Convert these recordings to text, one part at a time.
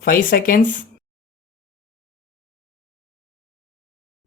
5 seconds.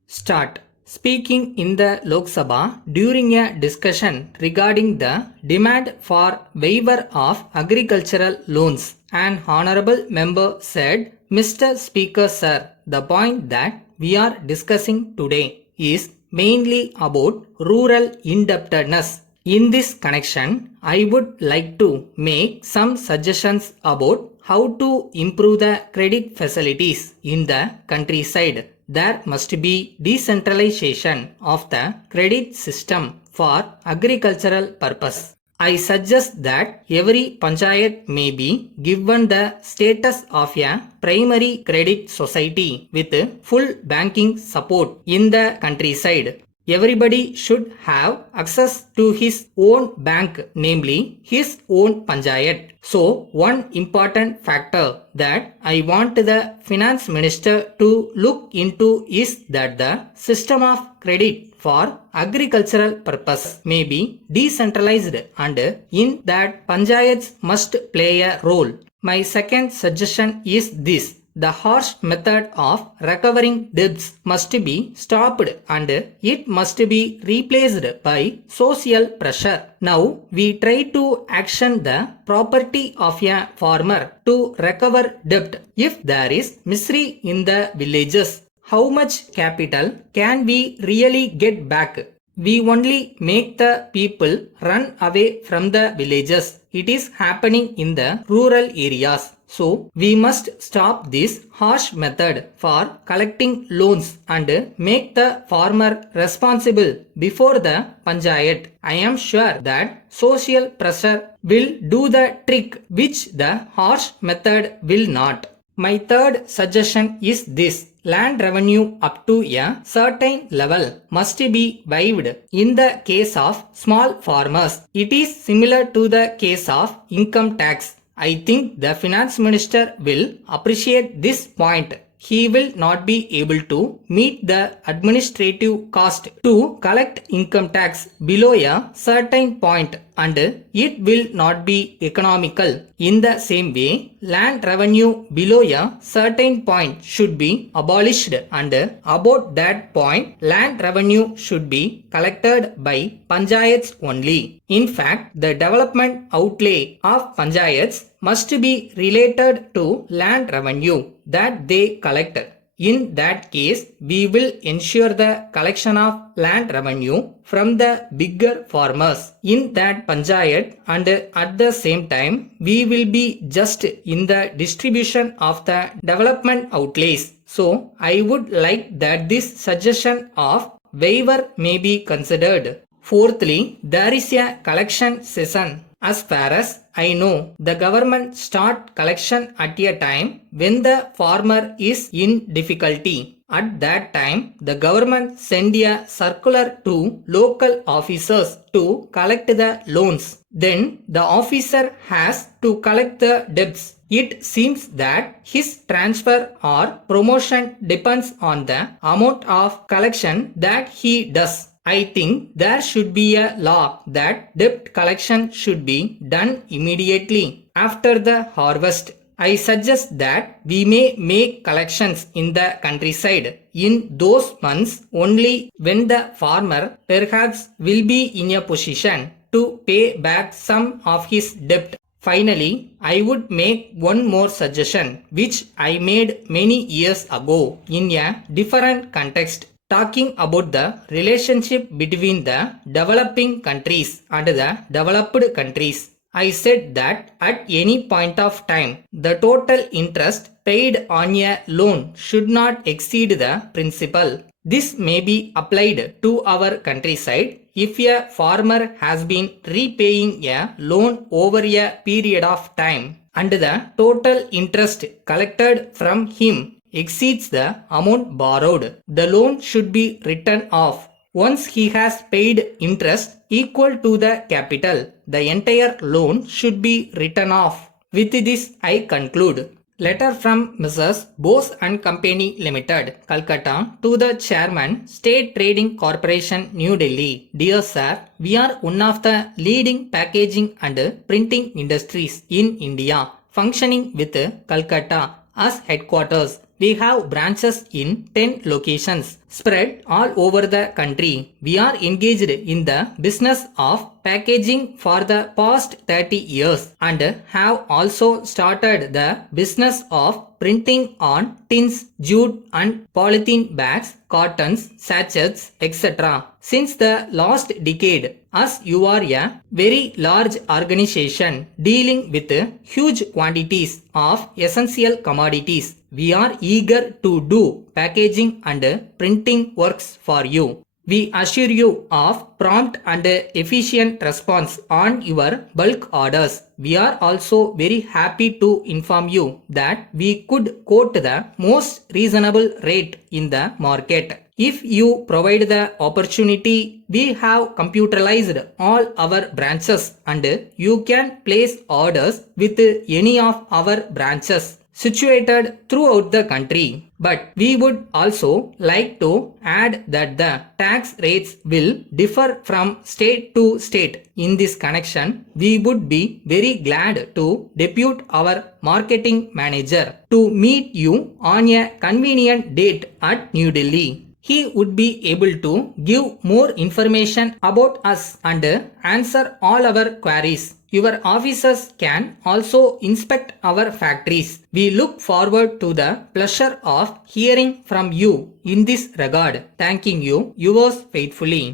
Start. Speaking in the Lok Sabha during a discussion regarding the demand for waiver of agricultural loans, an honorable member said, Mr. Speaker sir, the point that we are discussing today is mainly about rural indebtedness. In this connection, I would like to make some suggestions about how to improve the credit facilities in the countryside. There must be decentralization of the credit system for agricultural purpose. I suggest that every panchayat may be given the status of a primary credit society with full banking support in the countryside. Everybody should have access to his own bank, namely his own panchayat. So, one important factor that I want the finance minister to look into is that the system of credit for agricultural purpose may be decentralized and in that panchayats must play a role. My second suggestion is this. The harsh method of recovering debts must be stopped and it must be replaced by social pressure. Now we try to action the property of a farmer to recover debt. If there is misery in the villages, how much capital can we really get back? We only make the people run away from the villages. It is happening in the rural areas. So, we must stop this harsh method for collecting loans and make the farmer responsible before the panchayat. I am sure that social pressure will do the trick which the harsh method will not. My third suggestion is this. Land revenue up to a certain level must be waived in the case of small farmers. It is similar to the case of income tax. I think the finance minister will appreciate this point. He will not be able to meet the administrative cost to collect income tax below a certain point and it will not be economical. In the same way, land revenue below a certain point should be abolished and about that point, land revenue should be collected by panchayats only. In fact, the development outlay of panchayats must be related to land revenue that they collect. In that case, we will ensure the collection of land revenue from the bigger farmers in that panchayat and at the same time, we will be just in the distribution of the development outlays. So, I would like that this suggestion of waiver may be considered. Fourthly, there is a collection season. As far as I know, the government start collection at a time when the farmer is in difficulty. At that time, the government send a circular to local officers to collect the loans. Then the officer has to collect the debts. It seems that his transfer or promotion depends on the amount of collection that he does. I think there should be a law that debt collection should be done immediately after the harvest. I suggest that we may make collections in the countryside in those months only when the farmer perhaps will be in a position to pay back some of his debt. Finally, I would make one more suggestion which I made many years ago in a different context, talking about the relationship between the developing countries and the developed countries. I said that at any point of time, the total interest paid on a loan should not exceed the principal. This may be applied to our countryside if a farmer has been repaying a loan over a period of time and the total interest collected from him exceeds the amount borrowed. The loan should be written off. Once he has paid interest equal to the capital, the entire loan should be written off. With this, I conclude. Letter from Mrs. Bose and Company Limited, Calcutta, to the Chairman, State Trading Corporation, New Delhi. Dear Sir, we are one of the leading packaging and printing industries in India, functioning with Calcutta as headquarters. We have branches in 10 locations spread all over the country. We are engaged in the business of packaging for the past 30 years and have also started the business of printing on tins, jute and polythene bags, cottons, sachets, etc. Since the last decade, as you are a very large organization dealing with huge quantities of essential commodities, we are eager to do packaging and printing works for you. We assure you of prompt and efficient response on your bulk orders. We are also very happy to inform you that we could quote the most reasonable rate in the market. If you provide the opportunity, we have computerized all our branches and you can place orders with any of our branches situated throughout the country. But we would also like to add that the tax rates will differ from state to state. In this connection, we would be very glad to depute our marketing manager to meet you on a convenient date at New Delhi. He would be able to give more information about us and answer all our queries. Your officers can also inspect our factories. We look forward to the pleasure of hearing from you in this regard. Thanking you, yours faithfully.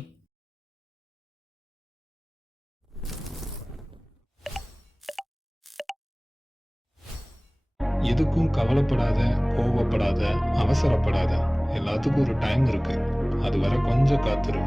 எதுக்கும் கவலைப்படாத, கோவப்படாத, அவசரப்படாத. எல்லாத்துக்கும் ஒரு time இருக்கு. அது வரை கொஞ்சம் காத்திரு.